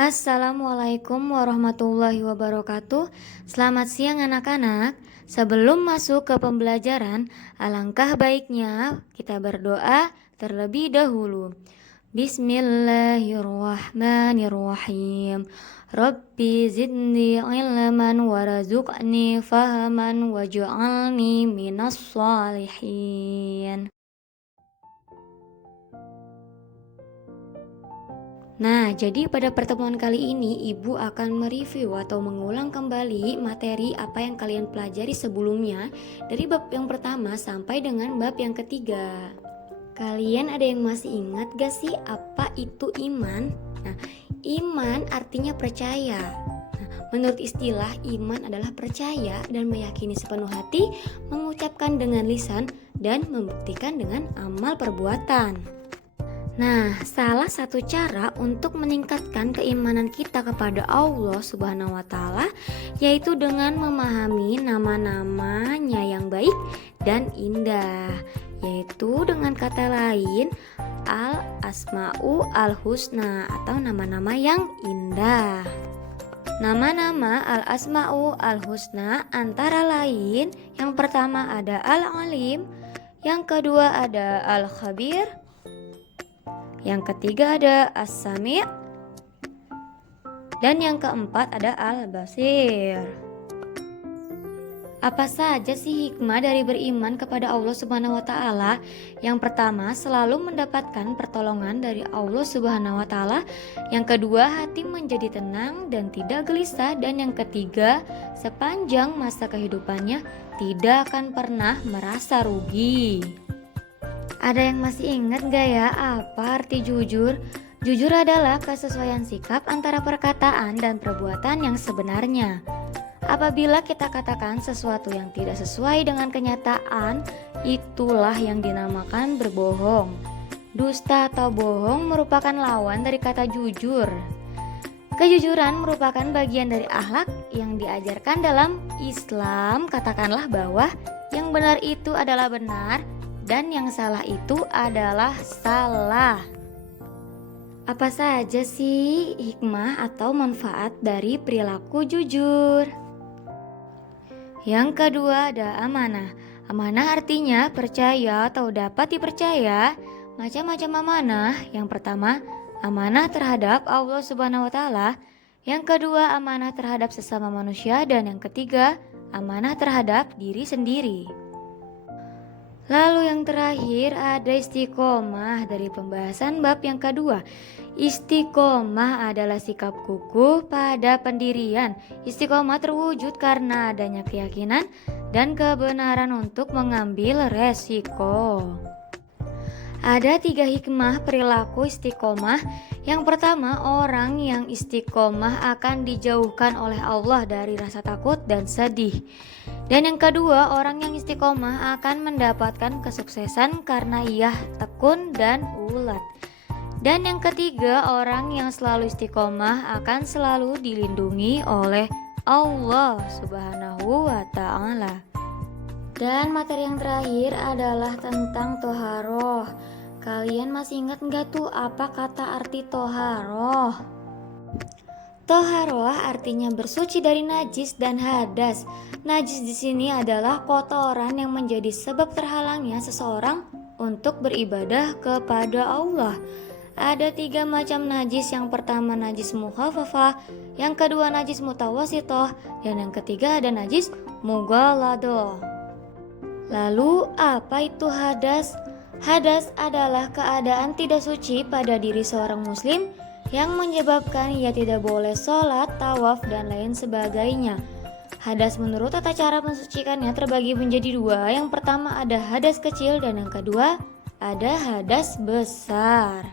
Assalamualaikum warahmatullahi wabarakatuh. Selamat siang anak-anak. Sebelum masuk ke pembelajaran, alangkah baiknya kita berdoa terlebih dahulu. Bismillahirrahmanirrahim. Rabbi zidni ilman warzuqni fahaman waj'alni minas shalihin. Nah, jadi pada pertemuan kali ini Ibu akan mereview atau mengulang kembali materi apa yang kalian pelajari sebelumnya dari bab yang pertama sampai dengan bab yang ketiga. Kalian ada yang masih ingat gak sih apa itu iman? Nah, iman artinya percaya. Nah, menurut istilah, iman adalah percaya dan meyakini sepenuh hati, mengucapkan dengan lisan, dan membuktikan dengan amal perbuatan. Nah, salah satu cara untuk meningkatkan keimanan kita kepada Allah Subhanahu wa Ta'ala yaitu dengan memahami nama-namanya yang baik dan indah, yaitu dengan kata lain Al-Asma'u Al-Husna atau nama-nama yang indah. Nama-nama Al-Asma'u Al-Husna antara lain yang pertama ada Al-Alim, yang kedua ada Al-Khabir, yang ketiga ada As-Sami', dan yang keempat ada Al-Basir. Apa saja sih hikmah dari beriman kepada Allah Subhanahu wa Ta'ala? Yang pertama, selalu mendapatkan pertolongan dari Allah Subhanahu wa Ta'ala. Yang kedua, hati menjadi tenang dan tidak gelisah. Dan yang ketiga, sepanjang masa kehidupannya tidak akan pernah merasa rugi. Ada yang masih ingat gak ya apa arti jujur? Jujur adalah kesesuaian sikap antara perkataan dan perbuatan yang sebenarnya. Apabila kita katakan sesuatu yang tidak sesuai dengan kenyataan, itulah yang dinamakan berbohong. Dusta atau bohong merupakan lawan dari kata jujur. Kejujuran merupakan bagian dari akhlak yang diajarkan dalam Islam. Katakanlah bahwa yang benar itu adalah benar dan yang salah itu adalah salah. Apa saja sih hikmah atau manfaat dari perilaku jujur? Yang kedua ada amanah. Amanah artinya percaya atau dapat dipercaya. Macam-macam amanah. Yang pertama, amanah terhadap Allah Subhanahu wa Ta'ala. Yang kedua, amanah terhadap sesama manusia. Dan yang ketiga, amanah terhadap diri sendiri. Lalu yang terakhir ada istiqomah dari pembahasan bab yang kedua. Istiqomah adalah sikap kukuh pada pendirian. Istiqomah terwujud karena adanya keyakinan dan kebenaran untuk mengambil resiko. Ada 3 hikmah perilaku istiqomah. Yang pertama, orang yang istiqomah akan dijauhkan oleh Allah dari rasa takut dan sedih. Dan yang kedua, orang yang istiqomah akan mendapatkan kesuksesan karena ia tekun dan ulet. Dan yang ketiga, orang yang selalu istiqomah akan selalu dilindungi oleh Allah Subhanahu wa Ta'ala. Dan materi yang terakhir adalah tentang toharoh. Kalian masih ingat nggak tuh apa kata arti toharoh? Toharoh artinya bersuci dari najis dan hadas. Najis di sini adalah kotoran yang menjadi sebab terhalangnya seseorang untuk beribadah kepada Allah. Ada 3 macam najis. Yang pertama najis mukhafafah, yang kedua najis mutawasitoh, dan yang ketiga ada najis mughalladoh. Lalu apa itu hadas? Hadas adalah keadaan tidak suci pada diri seorang muslim yang menyebabkan ia tidak boleh sholat, tawaf, dan lain sebagainya. Hadas menurut tata cara mensucikannya terbagi menjadi 2. Yang pertama ada hadas kecil dan yang kedua ada hadas besar.